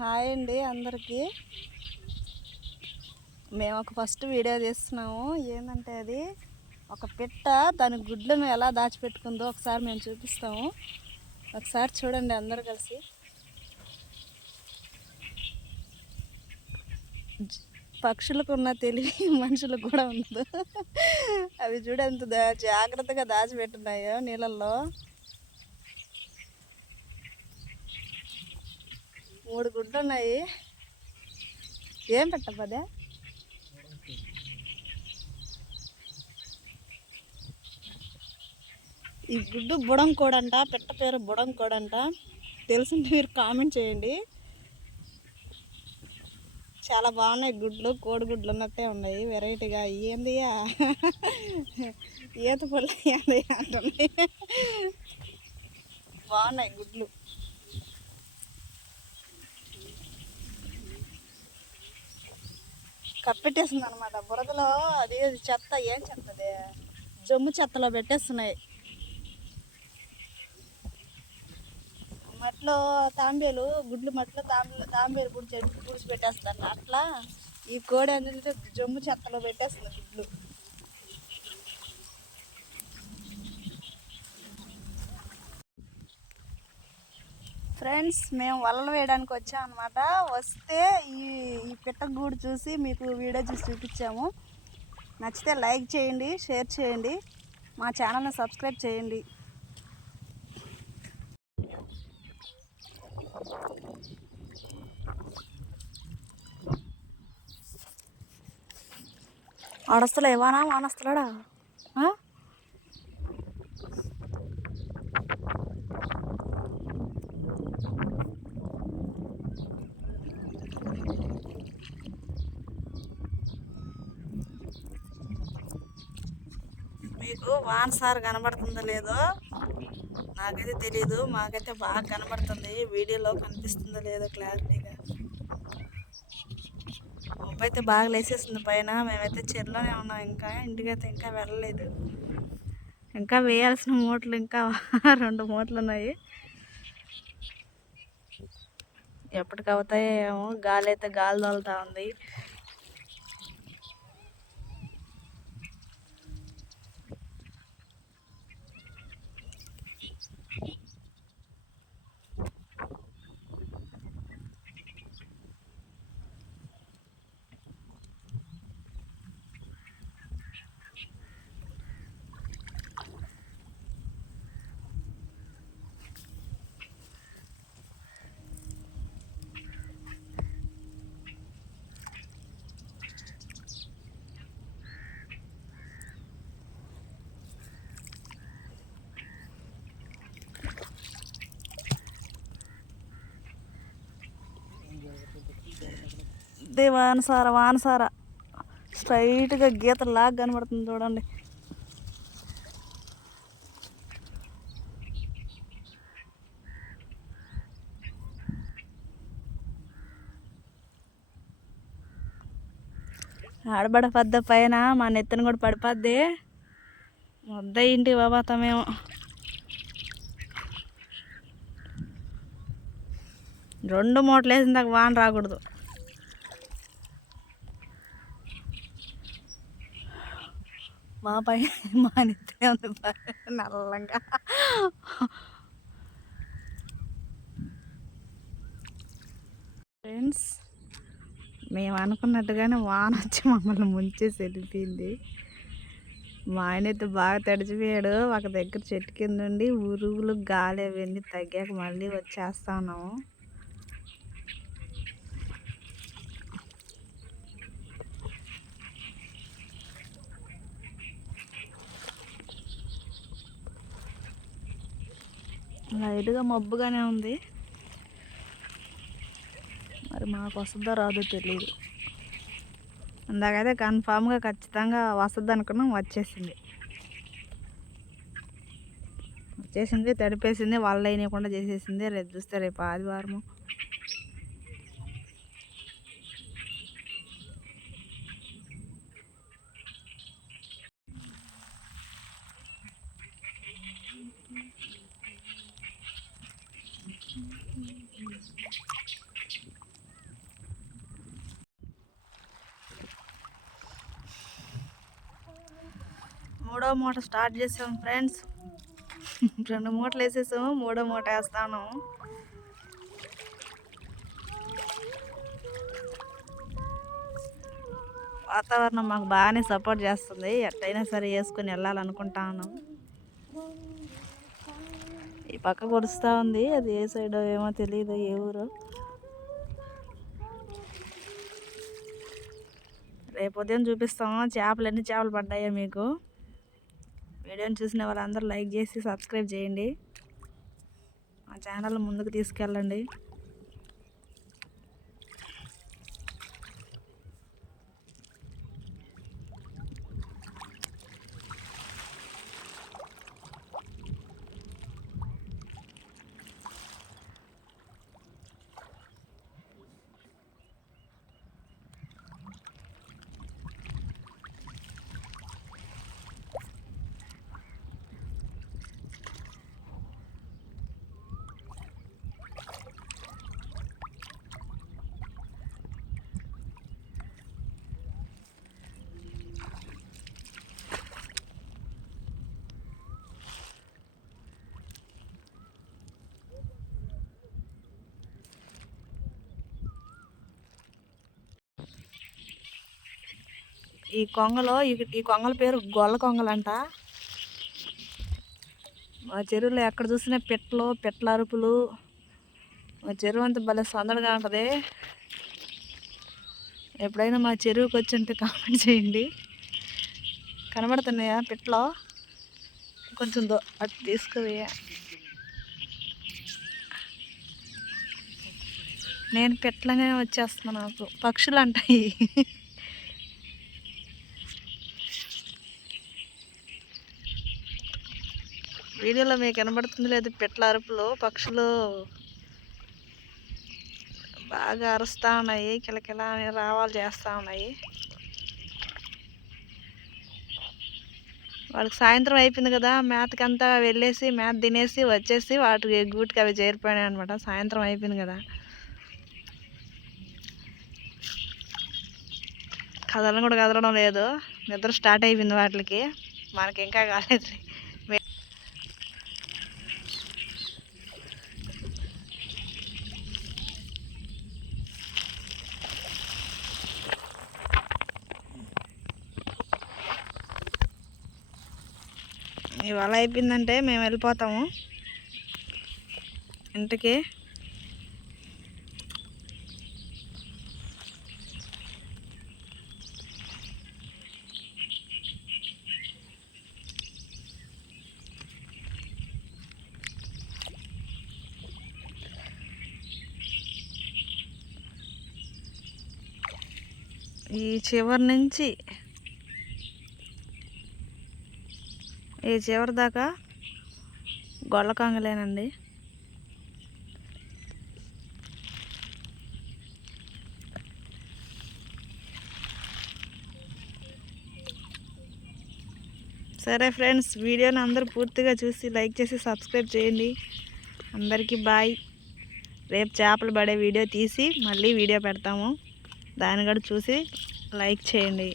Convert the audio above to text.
Hi అండి అందరికీ. మేము ఒక ఫస్ట్ వీడియో తీస్తున్నాము. ఏంటంటే అది ఒక పిట్ట దాని గుడ్లను ఎలా దాచిపెట్టుకుందో ఒకసారి మేము చూపిస్తాము. ఒకసారి చూడండి అందరు కలిసి. పక్షులకు ఉన్న తెలివి మనుషులకు కూడా ఉండదు. అవి చూడ ఎంత జాగ్రత్తగా దాచిపెట్టున్నాయో నీళ్ళల్లో. 3 గుడ్లు ఉన్నాయి. ఏం పెట్టపదే? ఈ గుడ్డు బుడంకోడంట, పెట్ట పేరు బుడంకోడంట. తెలుసుంటే మీరు కామెంట్ చేయండి. చాలా బాగున్నాయి గుడ్లు, కోడిగుడ్లు ఉన్నట్టే ఉన్నాయి. వెరైటీగా ఏందియా ఈత పళ్ళు ఏంది అంటుంది. బాగున్నాయి గుడ్లు. కప్పెట్టేస్తుంది అనమాట బురదలో. అది చెత్త, ఏం చెత్తది, జమ్ము చెత్తలో పెట్టేస్తున్నాయి. మట్లో తాంబేలు గుడ్లు, మట్లో తాంబేలు పుడిచి పెట్టేస్తుంది అట్లా ఈ కోడి అనేది జమ్ము చెత్తలో పెట్టేస్తుంది గుడ్లు. ఫ్రెండ్స్, మేము వలలు వేయడానికి వచ్చాం అనమాట. వస్తే ఈ పిట్ట గూడు చూసి మీకు వీడియో చూసి చూపించాము. నచ్చితే లైక్ చేయండి, షేర్ చేయండి, మా ఛానల్ని సబ్స్క్రైబ్ చేయండి. ఆడొస్తలే వానొస్తలేడా? మీకు వానసార్ కనబడుతుందో లేదో నాకైతే తెలీదు. మాకైతే బాగా కనబడుతుంది. వీడియోలో కనిపిస్తుందో లేదో క్లారిటీగా. ఉప్పు అయితే బాగా లేసేస్తుంది పైన. మేమైతే చెరులోనే ఉన్నాం. ఇంకా ఇంటికైతే ఇంకా వెళ్ళలేదు. ఇంకా వేయాల్సిన మూటలు ఇంకా 2 మూటలు ఉన్నాయి. ఎప్పటికి అవుతాయో ఏమో. గాలి అయితే గాలి తోలుతూ ఉంది. ఇదే వానసార స్ట్రైట్గా గీతలాగా కనబడుతుంది చూడండి. ఆడబడపద్ద పైన మా నెత్తిన కూడా పడిపోద్ది. వద్ద ఇంటికి బాబాతమేమో. రెండు మూటలు వేసిన దాకా వాన రాకూడదు. మా పైన మా నెత్తినే ఉంది నల్లంగా. ఫ్రెండ్స్, మేము అనుకున్నట్టుగానే వాన వచ్చి మమ్మల్ని ముంచేసి వెళ్ళిపోయింది. మా ఆయన అయితే బాగా తడిచిపోయాడు. ఒక దగ్గర చెట్టు కింద ఉండి ఉరుగులు గాలి అవన్నీ తగ్గాక మళ్ళీ వచ్చేస్తా ఉన్నాము. లైట్గా మబ్బుగానే ఉంది. మరి మాకు వస్తుందో రాదో తెలియదు. ఇందాకైతే కన్ఫామ్గా ఖచ్చితంగా వస్తుంది అనుకున్నాం. వచ్చేసింది తడిపేసింది. వాళ్ళు అయినకుండా చేసేసింది. రేపు చూస్తే రేపు ఆదివారము. మూట స్టార్ట్ చేసాం ఫ్రెండ్స్. 2 మూటలు వేసేసాము, 3వ మూట వేస్తాను. వాతావరణం మాకు బాగానే సపోర్ట్ చేస్తుంది. ఎట్టయినా సరే వేసుకొని వెళ్ళాలనుకుంటాను. ఈ పక్క పొడుస్తూ ఉంది, అది ఏ సైడ్ ఏమో తెలియదు, ఏ ఊరు. రేపు ఉదయం చూపిస్తాము చేపలు, ఎన్ని చేపలు పడ్డాయో మీకు. వీడియోని చూసిన వాళ్ళందరూ లైక్ చేసి సబ్స్క్రైబ్ చేయండి, మా ఛానల్ ముందుకు తీసుకెళ్ళండి. ఈ కొంగల పేరు గొల్ల కొంగలంట. మా చెరువులో ఎక్కడ చూసినా పిట్ల అరుపులు. మా చెరువు అంతా భలే సందడిగా ఉంటుంది. ఎప్పుడైనా మా చెరువుకి వచ్చి కామెంట్ చేయండి. కనబడుతున్నాయా పిట్టలు? కొంచెం అటు తీసుకుపోయా. నేను పిట్లనే వచ్చేస్తున్నా, నాకు పక్షులు అంటాయి. వీడియోలో మీకు కనబడుతుంది లేదు, పిట్ల అరుపులు, పక్షులు బాగా అరుస్తూ ఉన్నాయి, కిలకిలా అని రావాలు చేస్తూ ఉన్నాయి. వాళ్ళకి సాయంత్రం అయిపోయింది కదా, మేతకంతా వెళ్ళేసి మేత తినేసి వచ్చేసి వాటి గూటికి అవి చేరిపోయాయి అనమాట. సాయంత్రం అయిపోయింది కదా, కదలను కూడా కదలడం లేదు, నిద్ర స్టార్ట్ అయిపోయింది వాటికి. మనకి ఇంకా కాలేదు. ఇవాళ అయిపోయిందంటే మేము వెళ్ళిపోతాము ఇంటికి. ఈ చివరి నుంచి ఈ చివరి దాకా గొల్ల కొంగలేనండి. సరే ఫ్రెండ్స్, వీడియోని అందరూ పూర్తిగా చూసి లైక్ చేసి సబ్స్క్రైబ్ చేయండి. అందరికీ బాయ్. రేపు చేపలు పడే వీడియో తీసి మళ్ళీ వీడియో పెడతాము, దాన్ని కూడా చూసి లైక్ చేయండి.